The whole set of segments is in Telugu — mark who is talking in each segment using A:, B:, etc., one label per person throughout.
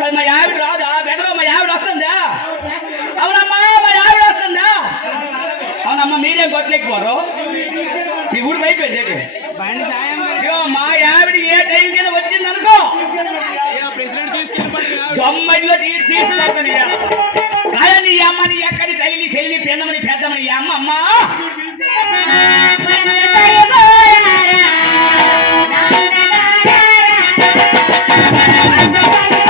A: మరి మా ఆవిడ రాదా? బెదరు మా ఆవిడ వస్తుందా? అవునమ్మా మా ఆవిడ వస్తుందా? అవునమ్మా మీరేం కొట్టలేకపోరు మీ ఊరికి అయిపోయింది మా ఆవిడ ఏ టైం కింద వచ్చింది అనుకో తొమ్మిదిలో తీసి తీసుకుంటాను కానీ నీ అమ్మ నీ ఎక్కడి తల్లి చెల్లి పెన్నమని పెద్దమని ఈ అమ్మ అమ్మ
B: ఇది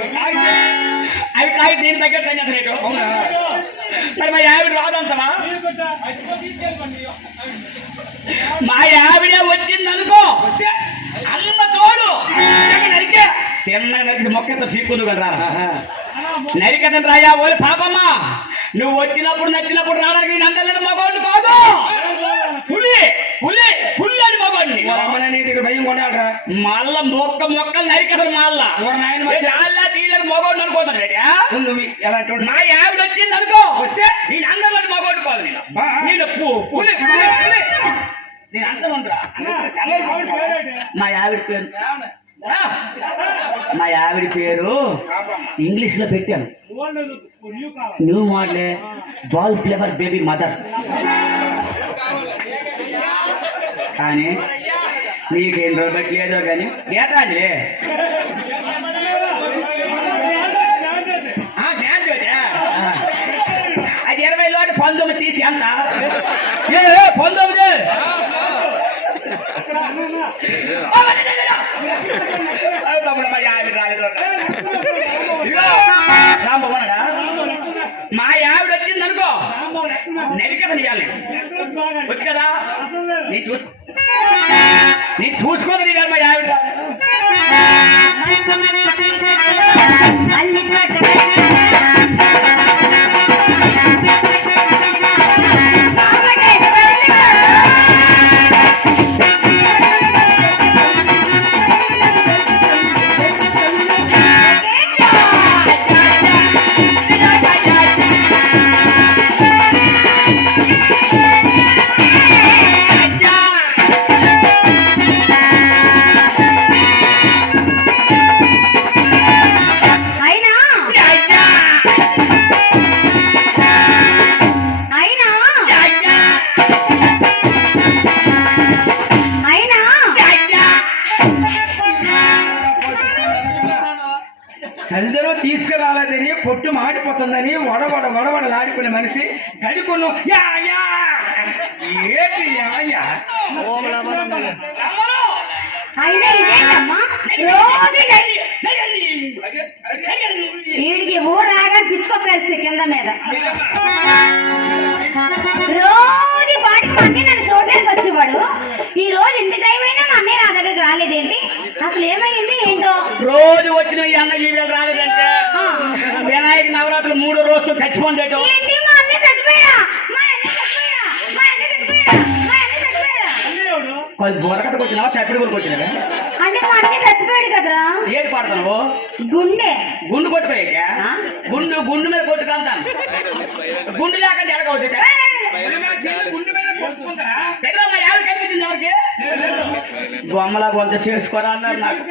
A: తెలియండి అవి కాయ దీని దగ్గర తగ్గదు రేటు. మరి మా యావిడ రాదంతమా? మా యావిడ వచ్చింది అనుకో అమ్మ తోడు నరికే. చిన్నగా నరిసి మొక్కంత చీపుదు కదా నరికదని రాయా ఓలి పాపమ్మ. నువ్వు వచ్చినప్పుడు నచ్చినప్పుడు రావడానికి నేను అందరిలో మగవాడిని కాదు. పులి పులి పులి.
B: వాళ్ళ అమ్మని నీ భయం కొన్నాడరా
A: మళ్ళా మొక్క మొక్కలు నరికదలు మళ్ళా చాలా మగవాడిని అనుకోతాను
B: నువ్వు?
A: నా ఆవిడ వచ్చింది అనుకో.
B: వస్తే?
A: నేను అందరిలో మగవాడిని కాదు నేను. నేను పులి మా ఆవిడ పేరు! మా ఆవిడ. పేరు ఇంగ్లీష్లో పెట్టాను న్యూ మోడలే. బాల్ ఫ్లేవర్ బేబీ మదర్ కానీ నీకేం రోజు లేదో కానీ? గీతాంజలే. అది ఇరవై లోటు పంతొమ్మిది తీసి ఎంత పంతొమ్మిది. నేను మా ఆవిడ వచ్చింది అనుకో నరికదని ఇవ్వాలి వచ్చు కదా? నీ చూసు నీ చూసుకోదని ఇవ్వాలి మా ఆవిడ
C: వీడికి ఊరాగా పిచ్చుకొక్కేస్తే కింద మీద. రోజు మా అన్నయ్య నన్ను చూడడానికి వచ్చేవాడు. ఈ రోజు ఇంత టైం అయినా మా అన్నయ్య నా దగ్గరికి రాలేదేంటి? అసలు ఏమైంది ఏంటో?
A: రోజు వచ్చిన ఈ అన్న ఈ రాలేదంటే. వినాయక నవరాత్రులు మూడు రోజులు చచ్చిపోందేటో
C: ఏంటి మా అన్నయ్య చచ్చిపోయా
A: కొద్ది బొరకతకు వచ్చినావా చప్పిడి గురికి వచ్చినావా
C: అంటే మా అన్నయ్య చచ్చిపోయాడు కదరా.
A: ఏది పాడతావు
C: గుండె.
A: గుండు కొట్టుకోయా? గుండు గుండు మీద కొట్టుకంతాను గుండు లేకుండా ఎడగవుతుంది
B: గుండె మీద కొట్టుకుంటారా?
A: యాభై కనిపించింది ఎవరికి? బొమ్మలా కొంత చేసుకోరా అన్నారు నాకు.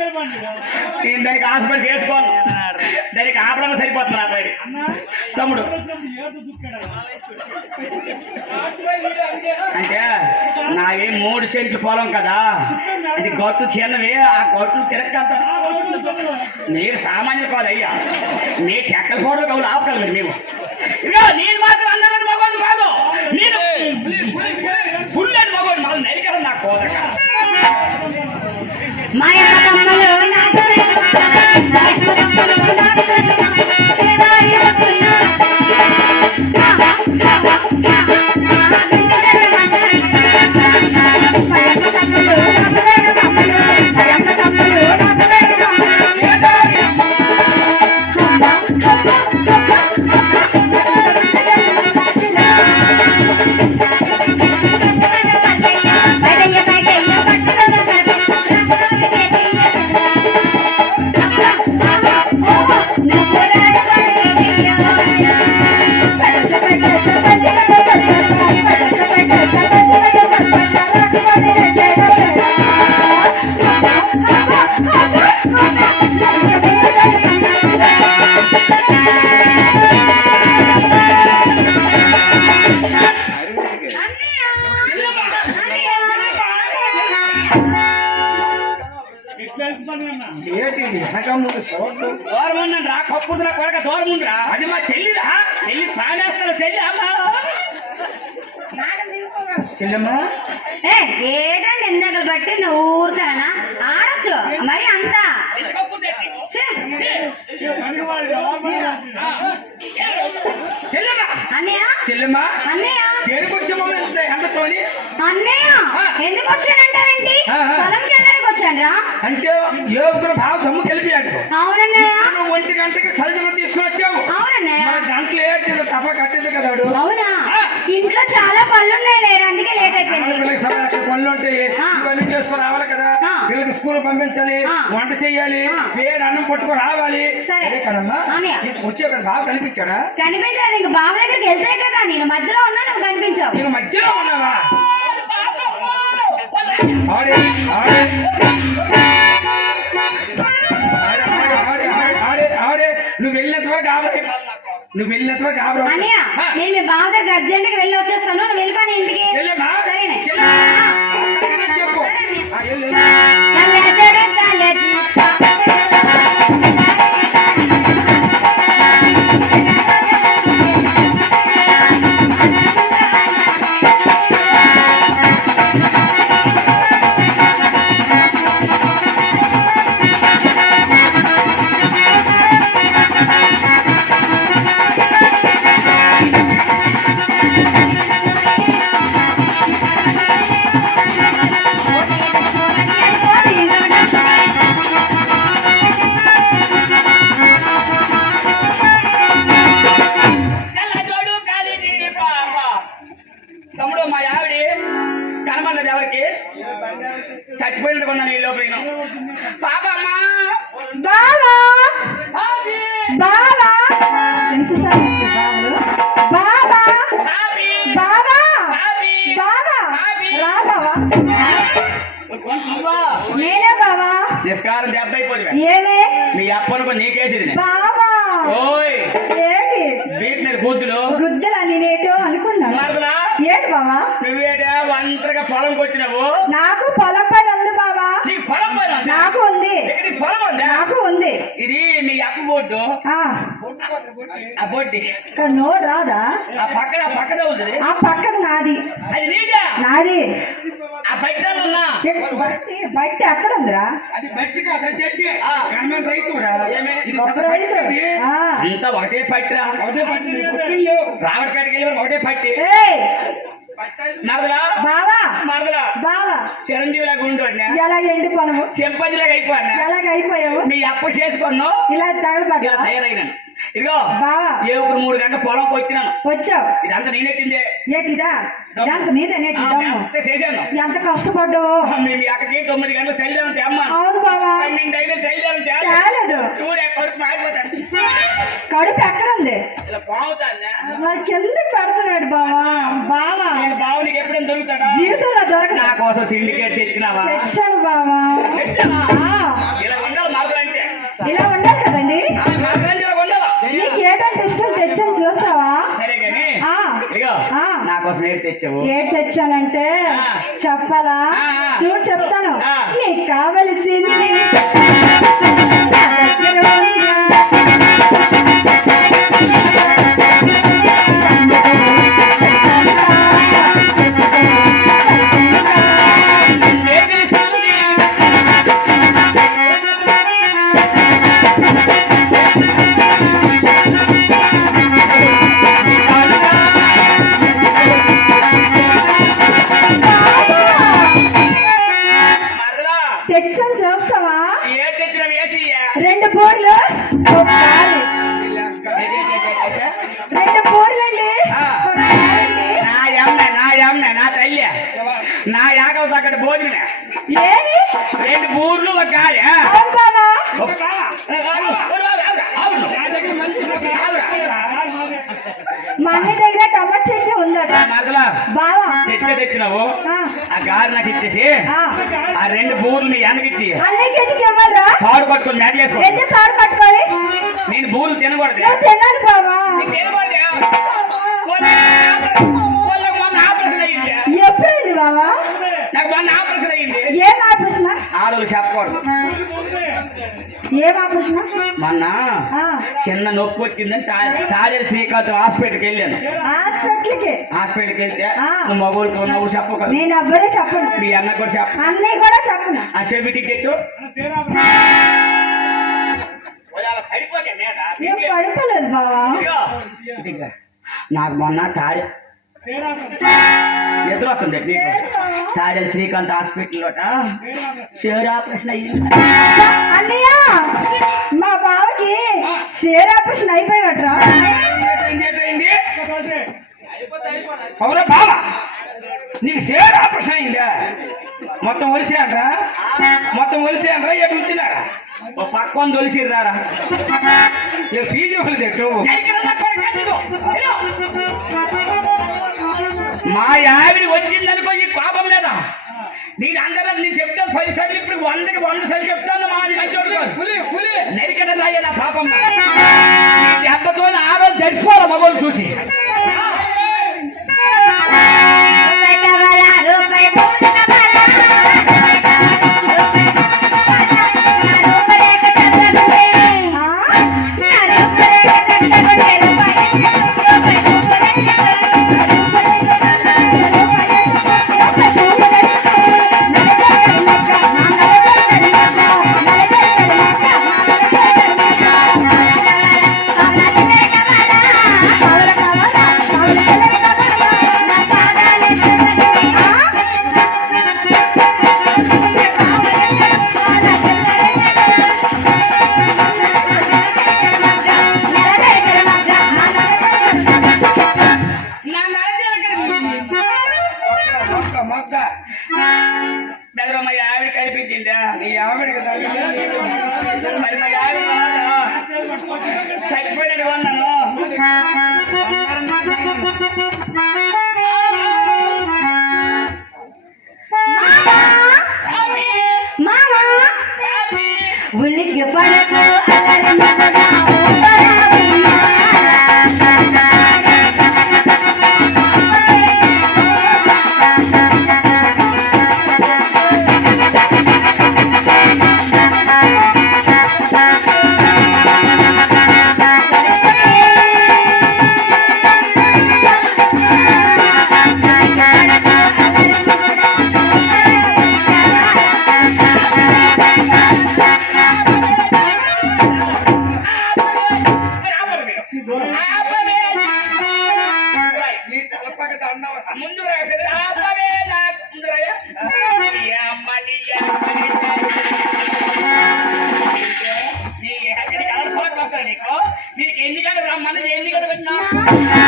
A: నేను దానికి హాస్పిటల్ చేసుకోను. దానికి ఆపడం సరిపోతుంది నా పైకి తమ్ముడు. అంటే నావి మూడు సెంట్లు పొలం కదా. ఇది గొట్టు చిన్నవి ఆ గొట్లు తిరగంత మీరు సామాన్యులు కాదు అయ్యా మీ చెక్కల ఫోటో కవులు ఆపగలరు మేము నేను మాత్రం అందరం మగవాళ్ళు కాదు. నేను పుల్లటి మగోడు మళ్ళీ నరికడం నా కోదక
C: మా యొక్క
A: దూరం ఉండండి రా కప్పుదు నా కొడక దూరం ఉండరా
B: అది మా చెల్లిరా.
A: వెళ్ళి ప్రాణేస్తారు చెల్లి అమ్మా.
B: చెల్లెమ్మా.
C: ఏ ఏటండి ఇందాకలు బట్టి నువ్వు ఊరుతానా ఆడొచ్చు మరి అంతా!
B: చెల్లెమ్మా.
C: ఎందుకు వచ్చానంటావేంటి. పొలంకి వెళ్ళడానికి
B: అంటే యోగుడు బావ దమ్ము కలిపియాడు
C: అవునన్నయ్య
B: నువ్వు ఒంటి గంటకి సల్జలు తీసుకుని వచ్చావు
C: అవునన్నయ్య
B: గంటలు ఏడ్చేది టపా కట్టేది కదా.
C: అవునా. ఇంట్లో చాలా పనులు ఉన్నాయి లేరు అందుకే లేట్ అయిపోయింది
B: పిల్లలకి సంరక్షణ పనులు ఉంటాయి. ఇవన్నీ చేసుకుని రావాలి కదా. పిల్లలకి స్కూల్ పంపించాలి. వంట చేయాలి. వేడి అన్నం పట్టుకొని రావాలి
C: సరే.
B: కదమ్మా
C: అన్నయ్య.
B: నీకు వచ్చే కదా బాగా కనిపించాడా
C: కనిపించలేదు ఇంక బావ దగ్గరికి వెళ్తే కదా నేను మధ్యలో ఉన్నా నువ్వు కనిపించావు
B: నీకు మధ్యలో ఉన్నావా నువ్వు వరకు ఆవరే నువ్వు
C: నేను మీ బావ దగ్గర అర్జెంట్గా వెళ్ళి వచ్చేస్తాను. నువ్వు వెళ్ళిపోయిన ఇంటికి.
B: చెప్పు.
A: ఒంటరిగా పొలం కొట్టినావు?
C: నాకు పొలం పని ఉంది బావా.
A: నీకు పొలం పని?
C: నాకు ఉంది.
A: పొలం ఉందా?
C: నాకు ఉంది.
A: ఇది మీ అప్పు బొడ్డు
C: ఆ. ఇక్కడ నోరు రాదా?
A: ఆ పక్కన పక్కన ఉంది.
C: ఆ పక్కది నాది.
A: అది నీదే?
C: నాది.
A: ఆ
C: బట్టి బయట ఎక్కడ ఉందిరా?
B: అది బట్టి కాదు చెట్టి. కన్నం
C: రైతు. ఆ.
A: అంతా ఒకటే పట్టిరా?
B: ఒకటే పుట్టిల్లు
A: రావడపేటకి ఒకటే పట్టి. చిరంజీవిలాగా ఉంటున్నా
C: ఎలాగ ఎండి పొలము
A: చెంపదిలాగా అయిపోయినా
C: ఎలాగ అయిపోయావు?
A: మీ అప్పు చేసుకున్నావు?
C: ఇలా
A: ఇలా
C: తగలబడ్డా
A: తయారైనాను ఇదిగో
C: బావా
A: ఏ ఒక మూడు గంటల పొలం కొట్టినాను.
C: వచ్చావు.
A: ఇదంతా నేనెట్టిందే
C: ఏటిదా ఇదంతా నీదే
A: చేశాను.
D: ఎంత కష్టపడ్డావు?
A: మీ మీ అక్కకి తొమ్మిది గంటలు చల్లారంటే అమ్మ.
D: అవును బావా.
A: పన్నెండు ఐదు చల్లారంటే
D: తేలేదు.
A: కొడుకు మారిపోతాను
D: కడుపు ఎక్కడ ఉంది మరి కింద పెడుతున్నాడు బావా? బావా.
A: నేను బావు నీకు ఎప్పుడైనా దొరుకుతాడా?
D: జీవితంలో దొరకదు.
A: నా కోసం తిండికే తెచ్చినావా?
D: తెచ్చాను బావా.
A: తెచ్చావా
D: ఆ,
A: ఇలా ఉండాలి మాకు అంటే
D: ఇలా ఉండాలి కదండి
A: మాకు అంటే ఇలా ఉండాలా
D: నీకు ఏటంటే ఇష్టం తెచ్చాను చూస్తావా.
A: నా కోసం ఏడు తెచ్చావు
D: ఏటి తెచ్చానంటే. చెప్పాలా. చూడు చెప్తాను. నీకు కావలసింది
A: తినకూడదు.
D: నువ్వు తినాలి బావా.
A: నీకు ఆపరేషన్ అయ్యింది.
D: ఎప్పుడైంది బావా?
A: నాకు మొన్న ఆపరేషన్ అయ్యింది.
D: ఏం ఆపరేషన్?
A: ఆడోళ్ళు చెప్పకూడదు.
D: ఏం ఆపరేషన్?
A: మొన్న చిన్న నొప్పి వచ్చిందని తా- తాడేరు శ్రీకాంత్ హాస్పిటల్కి వెళ్ళాను.
D: హాస్పిటల్కి?
A: హాస్పిటల్కి వెళ్తే మగోళ్ళకు నువ్వు చెప్పకూడదు.
D: నేను ఎవ్వరూ చెప్పను.
A: మీ అన్న కూడా చెప్ప
D: అన్నయ్య కూడా చెప్పను.
A: ఆ చెవి టికెట్ సరిపోతే మీద
D: నేను పడుకోలేదు బావా
A: ఇదిగో, ఇదిగో. నాకు మొన్న తాడే ఎదురు వస్తుంది నీకు శ్రీకాంత్ హాస్పిటల్లో షేర్ ఆపరేషన్ అయ్యింది
D: అన్నయ్య మా బావకి షేర్ ఆపరేషన్ అయిపోయినట్రా?
B: అవురా బావ? నీకు సేర్ ఆపరేషన్ అయిందా మొత్తం ఒలిసేయండ్రా. మొత్తం ఒలిసేయండ్రా ఎటు ఉంచినారా?
A: పక్కన తొలిసిర్రారా?
B: ఇక ఫీజు ఇవ్వలేదు
A: మా ఆవిడ వచ్చిందనుకో ఈ కోపం మీద నేను అందరూ నేను చెప్తాను పది సార్లు ఇప్పుడు వందకి వంద సార్లు చెప్తాను మా కంటోడు కాదు
B: పులి పులి.
A: నరికడం రాయే నా పాపం దెబ్బతో ఆ రోజు చచ్చిపోవాలి మగోళ్ళు చూసి?
D: రూపాయి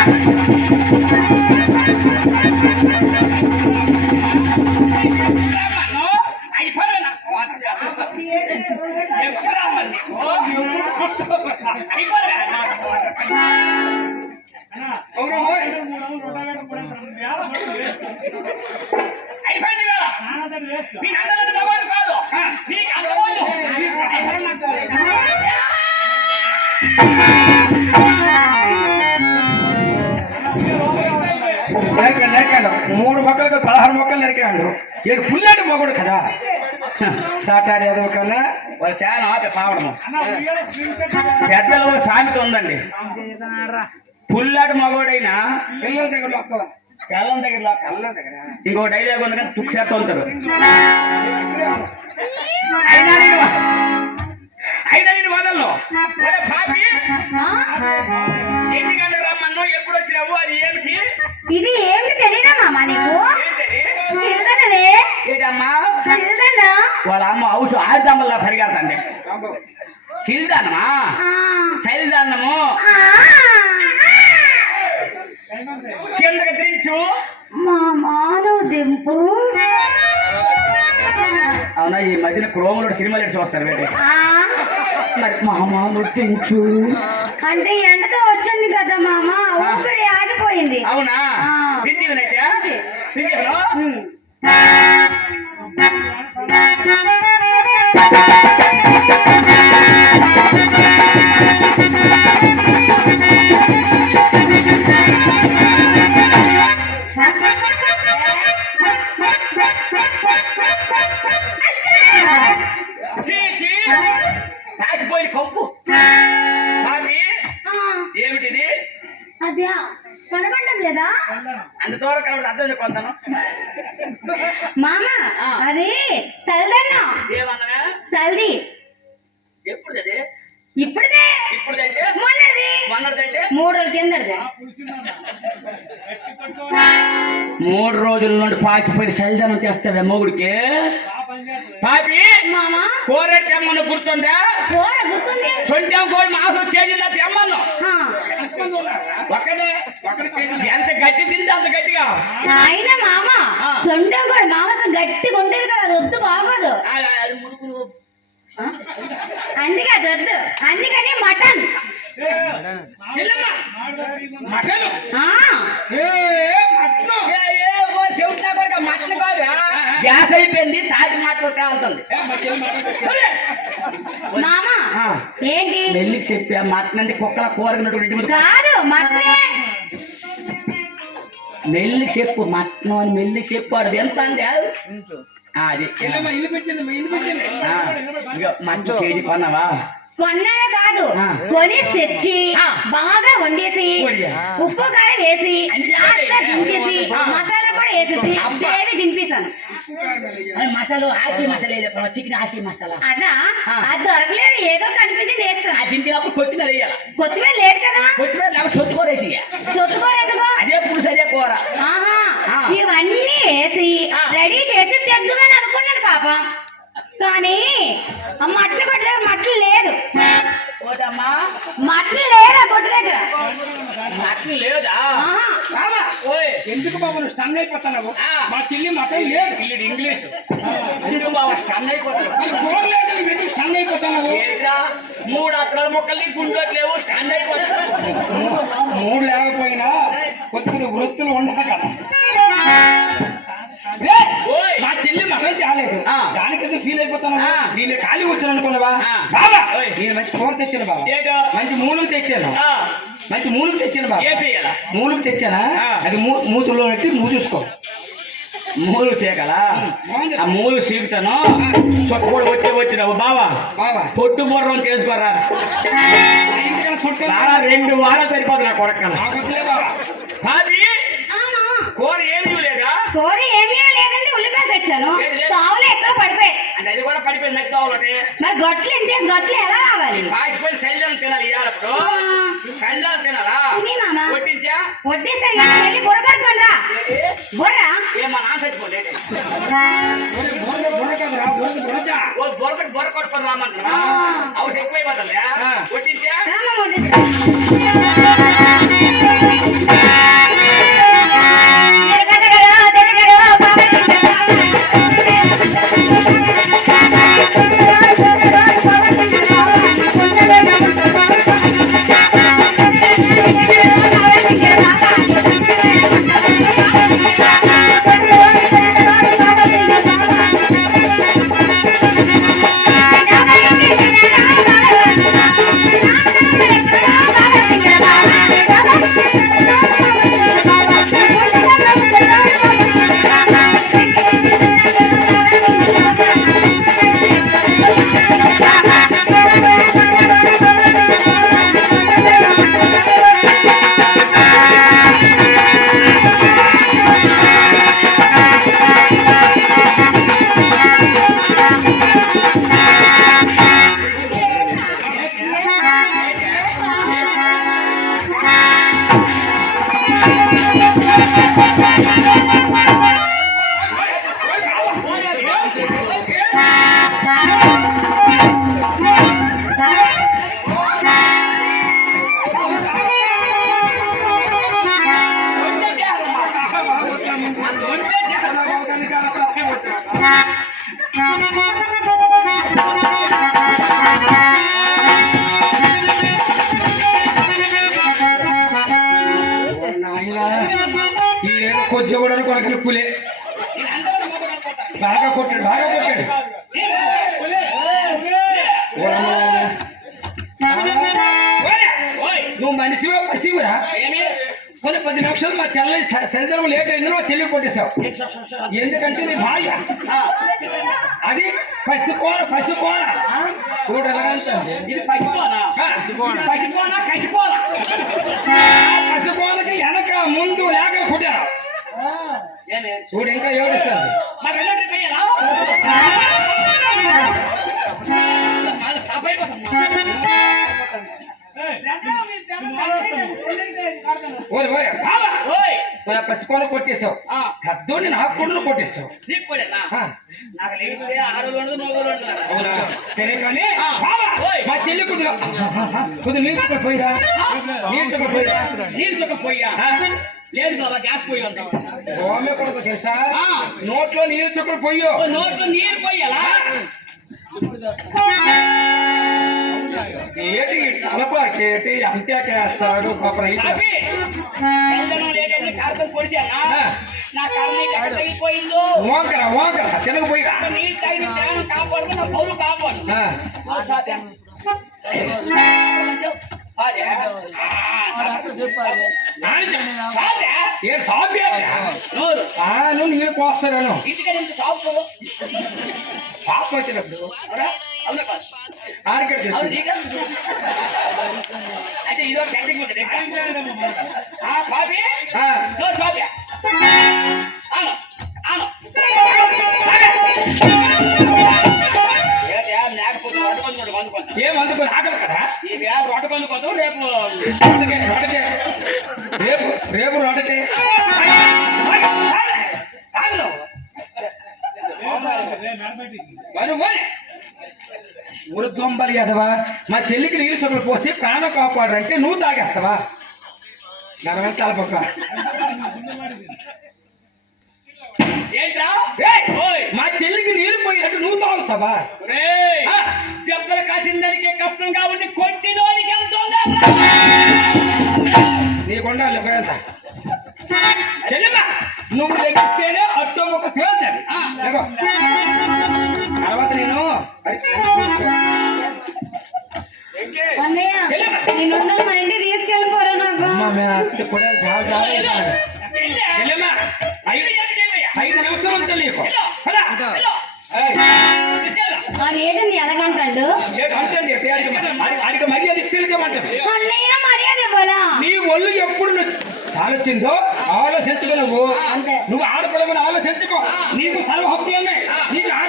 B: Thank you.
A: వాళ్ళు చాలా ఆపే సావడము పెద్దలో ఒక సామెత ఉందండి. పుల్లాటి మగవాడైనా
B: పిల్లల దగ్గర మొక్కల
A: కళ్ళం దగ్గర
B: దగ్గర.
A: ఇంకో డైలాగ్ ఉంది కానీ తుక్సేస్తా ఉంటారు అయినా నేను అయినా నేను వదలను. పాపి ఎన్ని గంటలు రమ్మన్నో ఎప్పుడు వచ్చినావు? అది ఏమిటి?
C: ఇది ఏమిటి తెలియదా మామ నీకు? సిల్దనవే
A: ఏంటమ్మా?
C: సిల్దన
A: వాళ్ళ అమ్మ హౌస్ ఆరుదమ్మల్లా పరిగెడతండి సిల్దానమా? శైలిదాన్నము కిందకి దించు
C: మామాను దింపు.
A: అవునా ఈ మధ్యన క్రోములు సినిమాలు ఎడిచి వస్తారు మరి మా మామూలు దించు.
C: అంటే ఎండతో వచ్చింది కదా మామ ఊపిరి ఆగిపోయింది.
A: అవునా. అంత దూరం కాబట్టి అర్థం చెప్పుకుంటాను
C: మామ. అది సల్దన్న.
A: ఏమన్నా
C: సల్ది.
A: ఎప్పుడు అది
C: ఇప్పుడుదే.
A: ఇప్పుడు అంటే
C: మొన్నది.
A: మొన్నటిదంటే
C: మూడు రోజుల కిందది
A: మూడు రోజుల నుండి పాసిపోయి సైల్దానం చేస్తావే మొగుడికి? పాపి
C: మామ.
A: కూర తెమ్మను గుర్తుందా?
C: కూర గుర్తుంది.
A: సొంతం కోడి మాసం కేజీలా తెమ్మను?
C: ఆ,
A: ఒక్కడే ఒక్కడి కేజీ ఎంత గట్టి తింటే అంత గట్టిగా
C: అయినా మామ. సొంతం కూడా మాంసం గట్టిగా ఉండేది కదా అది వద్దు బాగోదు
A: ఆ?
C: అందుకే అది వద్దు. అందుకని మటన్.
A: చెల్లెమ్మ. మటన్. కొడుక కాదు గ్యాస్ అయిపోయింది తాటి మాటలు కాలుతుంది
C: మామ. ఏంటి?
A: మెల్లికి చెప్పి మటన్ అంటే కుక్కల ముందు
C: కాదు మటనే.
A: మెల్లికి చెప్పు మటన్ అని మెల్లికి చెప్పు అది ఎంత అండి ఆ, అది మంచి కేజీ కొన్నావా?
C: కాదు. కొని తెచ్చి. బాగా వండేసి
A: వండా.
C: ఉప్పు కారం వేసి లాస్ట్ దించేసి. మసాలా కూడా వేసేసి. గ్రేవీ దింపేశాను.
A: అది మసాలా ఆచి మసాలా చికెన్ ఆచి మసాలా.
C: అదా. అది దొరకలేదు ఏదో కనిపించింది వేస్తాను.
A: అది దింపినప్పుడు కొత్తిమీర వేయాల?
C: కొత్తిమీర లేదు కదా?
A: కొత్తిమీర లేకపోతే సొత్తు కూర వేసి
C: చొచ్చుకోరు ఎందుకు?
A: అదే పులుసు అదే కూర.
C: ఆహా.
A: ఆ.
C: ఇవన్నీ వేసి. రెడీ చేసి తెద్దుమని అనుకున్నాను పాపం. కానీ ఆ మట్టలు కొట్టు దగ్గర మట్టలు లేదు.
A: ఓదమ్మా
C: మట్టలు లేదు ఆ కొట్టు దగ్గర?
A: మటన్ లేదా
B: ఎందుకు బాబు నువ్వు స్టన్ అయిపోతున్నావు. మా చెల్లి మటన్ లేదు.
A: వీడు ఇంగ్లీష్. ఎందుకు బావ స్టన్
B: ఎందుకు స్టన్ అయిపోతున్నావు?
A: ఏంటా మూడు అక్కడ మొక్కల్ని గుండట్లేవు స్టన్ అయిపోతాడు
B: మూడు లేకపోయినా కొద్ది కొద్ది వృత్తులు ఉండదు కదా మా చెల్లి మటన్ చాలేదు. దానికి ఫీల్ అయిపోతున్నావు
A: ఆ.
B: దీన్ని ఖాళీ వచ్చాను అనుకున్నావా. బాబా
A: ఓయ్.
B: నేను మంచి కూర తెచ్చాను బాబా మంచి మూలుగు తెచ్చాను. మంచి మూలుగు తెచ్చాను బాబా మూలుగు తెచ్చానా. అది మూతుల్లో పెట్టి మూ చూసుకో.
A: మూలు చేయగలా
B: బాగుంది.
A: ఆ మూలు చీకుతాను? చొక్కడు వచ్చి వచ్చినావు బావా
B: బాబా
A: పొట్టు బుర్రం చేసుకోరా? రెండు వారాలు సరిపోదు నా కొడకల
B: నాకు వద్దులే బాబా
A: కాదు
C: ఆహా.
A: కూర ఏమి లేదా?
C: కూర ఏమీ లేదంటే ఉల్లిపాయ తెచ్చాను. తావులు ఎక్కడ పడిపోయి
A: అంటే అది కూడా పడిపోయింది మెత్త ఒకటి
C: మరి గొట్లు ఇంటే గొట్లు ఎలా రావాలి?
A: కాసిపోయి శైలం తినాలి ఇయ్యాలప్పుడు శైలం తినాలా?
C: తిని మామ.
A: కొట్టించా
C: వడ్డీస్తే వెళ్ళి బుర్ర కట్టుకోండి రా. బుర్ర?
A: ఏమన్నా నాన్న ఓ బొరకటి బొర కొట్టుకొని రామంటున్నా?
C: ఆ.
A: అవసరం ఎక్కువైపోతుంది
C: రామ్మ వడ్డిస్తా.
B: సరిదరం లేట్ అయిందని మా చెల్లి కొట్టేశావు. ఎందుకంటే నీ భార్య. అది పసికోన పసికోన చూడు
A: ఇది పసిపోనా పసిపోనా కసిపోనా
B: పసికోనకి వెనక ముందు లేక కొట్టారు.
A: ఏమి
B: చూడు ఇంకా
A: రెండు
B: అవునా సరే కానీ
A: ఆ.
B: బాబా,
A: ఓయ్.
B: మా చెల్లి కొద్దిగా కొద్దిగా నీళ్ళు చుక్క పోయిరా నీళ్ళు చుక్క పోయిరా
A: నీళ్ళు లేదు బాబా గ్యాస్
B: కొడతా తెలుసా. నోట్లో నీళ్ళు చుక్కలు పొయ్యో
A: ఓ నోట్లో నీరు పోయాలా?
B: ఏటి తలపాకేటి అంతే చేస్తాడు పాప
A: కార్తలు పొడిచానా. నా కర్రీ ఎక్కడ తగిలిపోయిందో
B: ఓంకర ఓంకర తినక పోయిరా
A: నీళ్ళు తగిన ప్రాణం కాపాడుకు నా పౌలు కాపాడు.
B: ఏ
A: నోరు.
B: నువ్వు నీళ్ళు
A: ఇంటికని షాపు
B: పాప వచ్చినప్పుడు.
A: అవునా అంటే ఇదో టెక్నిక్ ఉంటుంది పాపి పాపి
B: ఏం ఆకలి కదా
A: ఇది రొట్టకొందు కోసం రేపు
B: రేపు రేపు రొట్టకే మరి మరి ఉరుద్వంబలి కదవా మా చెల్లికి నీళ్ళు సొక్కలు పోసి ప్రాణం కాపాడంటే నువ్వు తాగేస్తావా? నరవే తలపక్క.
A: ఏంట్రా?
B: ఏయ్!
A: ఓయ్!
B: మా చెల్లికి నీళ్ళు పోయినట్టు నువ్వు తాగుతావా?
A: రేయ్
B: ఆ!
A: దెబ్బలు కాసిందరికే కష్టంగా ఉండి కొట్టి నోడికి వెళ్తుందా
B: నీకుండా ఎంత చెల్లెమ్మా నువ్వు లెగిస్తేనే అట్టో ఒక లేకో. తర్వాత నేను
C: అన్నయ్య నేనున్న మా ఇంటికి తీసుకెళ్ళిపోరా నాకు.
B: ఐదు నిమిషాలు
C: ఏంటండి ఎలాగంటాడు.
B: మర్యాద
C: ఇవ్వాలా?
B: నీ ఒళ్ళు ఎప్పుడు ఆలోచిందో ఆలోచించుకో నువ్వు. నువ్వు ఆడపిల్లమని ఆలోచించుకో. నీకు సర్వ హక్కులు ఉన్నాయి నీకు కార్డు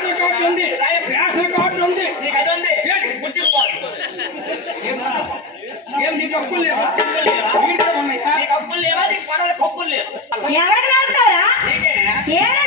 B: ఉంది. రేషన్ కార్డు ఉంది. ఏం నీకు హక్కులు లేవా? ఉన్నాయా?
C: ఎవరికి నడుపుతావురా ఏమైనా